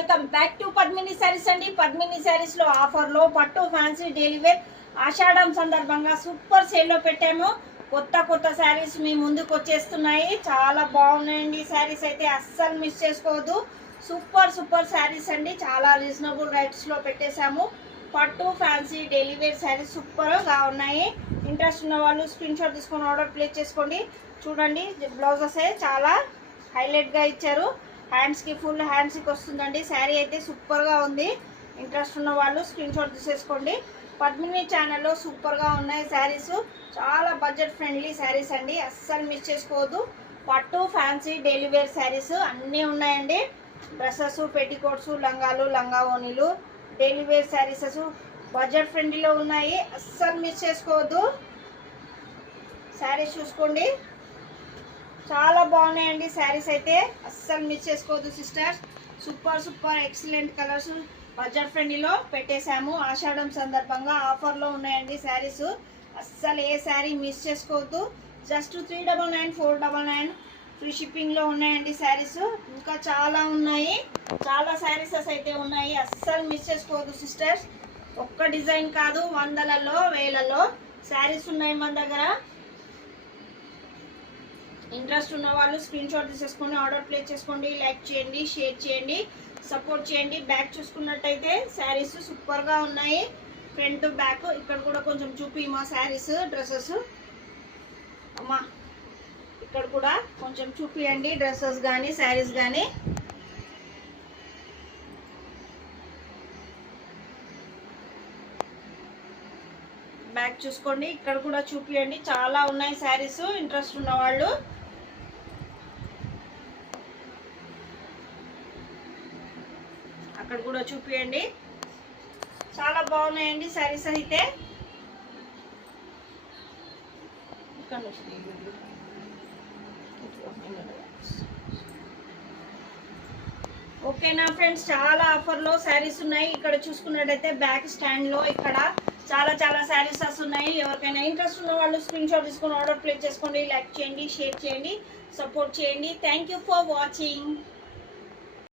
Welcome back to Padmini saris అండి. పద్మిని శారీస్ లో offer లో పట్టు ఫ్యాన్సీ డైలీ వేర్ ఆషాఢం సందర్భంగా సూపర్ సేల్ లో పెట్టాము. కొత్త శారీస్ మీ ముందుకు వచ్చేస్తున్నాయి. చాలా బాగున్నాయండి శారీస్ అయితే అస్సలు మిస్ చేసుకోవద్దు. సూపర్ శారీస్ అండి. చాలా రీజనబుల్ రేట్స్ లో పెట్టేశాము. పట్టు fancy daily wear saris super గా ఉన్నాయి. ఇంట్రెస్ట్ ఉన్న వాళ్ళు స్క్రీన్ షాట్ తీసుకొని ఆర్డర్ ప్లేస్ చేసుకోండి. చూడండి బ్లౌజెస్ చాలా హైలైట్ గా ఇచ్చారు. హ్యాండ్స్ కి ఫుల్ హ్యాండ్స్ కి వస్తుందండి. శారీ అయితే సూపర్ గా ఉంది. ఇంట్రెస్ట్ ఉన్న వాళ్ళు స్క్రీన్ షాట్ తీసేసుకోండి. పద్మిని ఛానల్లో సూపర్ గా ఉన్నాయి శారీస్. చాలా బడ్జెట్ ఫ్రెండ్లీ శారీస్ అండి. అస్సలు మిస్ చేసుకోవద్దు. పట్టు ఫ్యాన్సీ డైలీ వేర్ శారీస్ అన్నీ ఉన్నాయండి. డ్రెస్సెస్, పెట్టికోట్స్, లంగాలు, లంగా ఓనీలు, డైలీ వేర్ శారీసెస్ బడ్జెట్ ఫ్రెండ్లీలో ఉన్నాయి. అస్సలు మిస్ చేసుకోవద్దు. శారీస్ చూసుకోండి, చాలా బాగున్నాయండి శారీస్ అయితే అస్సలు మిస్ చేసుకోవద్దు sisters. Super excellent colours budget ఫ్రెండ్లీలో పెట్టేశాము. ఆషాఢం సందర్భంగా ఆఫర్లో ఉన్నాయండి శారీస్. అస్సలు ఏ శారీ మిస్ చేసుకోవద్దు. జస్ట్ 399, 499 ఫ్రీ షిప్పింగ్లో ఉన్నాయండి శారీస్. ఇంకా చాలా ఉన్నాయి, చాలా శారీసెస్ అయితే ఉన్నాయి. అస్సలు మిస్ చేసుకోవద్దు సిస్టర్స్. ఒక్క డిజైన్ కాదు, వందలలో వేలలో శారీస్ ఉన్నాయి మన దగ్గర. ఇంట్రెస్ట్ ఉన్న వాళ్ళు స్క్రీన్ షాట్ తీసేసుకొని ఆర్డర్ ప్లేస్ చేసుకోండి. లైక్ చేయండి, షేర్ చేయండి, సపోర్ట్ చేయండి. బ్యాక్ చూసుకున్నట్టయితే శారీస్ సూపర్గా ఉన్నాయి. ఫ్రంట్ బ్యాక్ ఇక్కడ కూడా కొంచెం చూపి మా శారీస్ డ్రెస్సెస్ అమ్మా, ఇక్కడ కూడా కొంచెం చూపియండి డ్రెస్సెస్ కానీ శారీస్ కానీ. బ్యాక్ చూసుకోండి, ఇక్కడ కూడా చూపియండి. చాలా ఉన్నాయి శారీస్. ఇంట్రెస్ట్ ఉన్న వాళ్ళు అక్కడ కూడా చూపియండి. చాలా బాగున్నాయండి శారీస్ అయితే. ఓకేనా ఫ్రెండ్స్, చాలా ఆఫర్లో శారీస్ ఉన్నాయి. ఇక్కడ చూసుకున్నట్టయితే బ్యాక్ స్టాండ్లో ఇక్కడ చాలా శారీస్ ఉన్నాయి. ఎవరికైనా ఇంట్రెస్ట్ ఉన్న వాళ్ళు స్క్రీన్ షాట్ తీసుకొని ఆర్డర్ ప్లేస్ చేసుకోండి. లైక్ చేయండి, షేర్ చేయండి, సపోర్ట్ చేయండి. Thank you for watching.